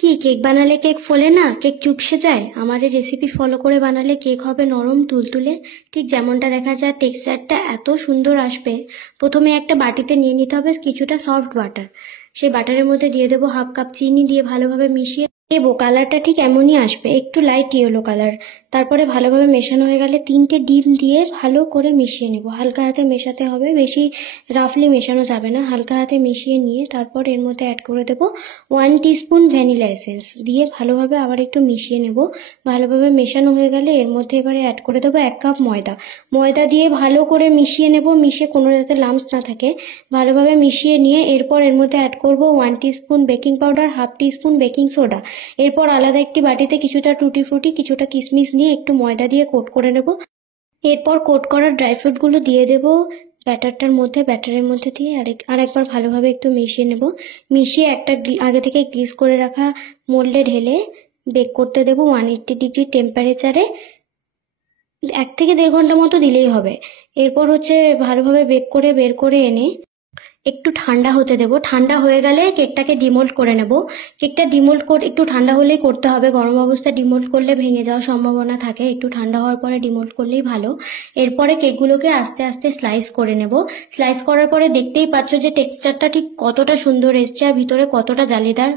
কি কেক বানালে কেক ফোলে না, কেক চুপসে যায়? আমার এই রেসিপি ফলো করে বানালে কেক হবে নরম তুলতুলে, ঠিক যেমনটা দেখা যায়। টেক্সচারটা এত সুন্দর আসবে। প্রথমে একটা বাটিতে নিয়ে নিতে হবে কিছুটা সফট বাটার। সেই বাটারের মধ্যে দিয়ে দেবো হাফ কাপ চিনি, দিয়ে ভালোভাবে মিশিয়ে দেবো। কালারটা ঠিক এমনই আসবে, একটু লাইট ইয়েলো কালার। তারপরে ভালোভাবে মেশানো হয়ে গেলে 3টে ডিম দিয়ে ভালো করে মিশিয়ে নেব। হালকা হাতে মেশাতে হবে, বেশি রাফলি মেশানো যাবে না। হালকা হাতে মিশিয়ে নিয়ে তারপর এর মধ্যে অ্যাড করে দেবো 1 টিস্পুন ভ্যানিলা এসেন্স, দিয়ে ভালোভাবে আবার একটু মিশিয়ে নেব। ভালোভাবে মেশানো হয়ে গেলে এর মধ্যে এবারে অ্যাড করে দেবো 1 কাপ ময়দা। ময়দা দিয়ে ভালো করে মিশিয়ে নেব, মিশিয়ে কোনো যাতে লাম্পস না থাকে। ভালোভাবে মিশিয়ে নিয়ে এরপর এর মধ্যে অ্যাড করব 1 teaspoon baking powder, half teaspoon baking soda. এরপর আলাদা একটি বাটিতে কিছুটা টুটি ফ্রুটি, কিছুটা কিশমিশ নিয়ে একটু ময়দা দিয়ে কোট করে নেব। এরপর কোট করা ড্রাই ফ্রুটগুলো দিয়ে দেব ব্যাটারের মধ্যে দিয়ে আরেকবার ভালোভাবে একটু মিশিয়ে নেব। মিশিয়ে একটা আগে থেকে গ্রিস করে রাখা মোল্ডে ঢেলে বেক করতে দেবো 180 ডিগ্রি টেম্পারেচারে। 1 থেকে 1.5 ঘন্টা মতো দিলেই হবে। এরপর ভালোভাবে বেক করে বের করে এনে একটু ঠান্ডা হতে দেবো। ঠান্ডা হয়ে গেলে কেকটাকে ডিমোল্ড করে নেব। কেকটা ডিমোল্ড করে একটু ঠান্ডা হলেই করতে হবে, গরম অবস্থায় ডিমোল্ড করলে ভেঙে যাওয়ার সম্ভাবনা থাকে। একটু ঠান্ডা হওয়ার পরে ডিমোল্ড করলেই ভালো। এরপরে কেকগুলোকে আস্তে আস্তে স্লাইস করে নেব। স্লাইস করার পরে দেখতেই পাচ্ছ যে টেক্সচারটা ঠিক কতটা সুন্দর এসছে আর ভিতরে কতটা জালিদার।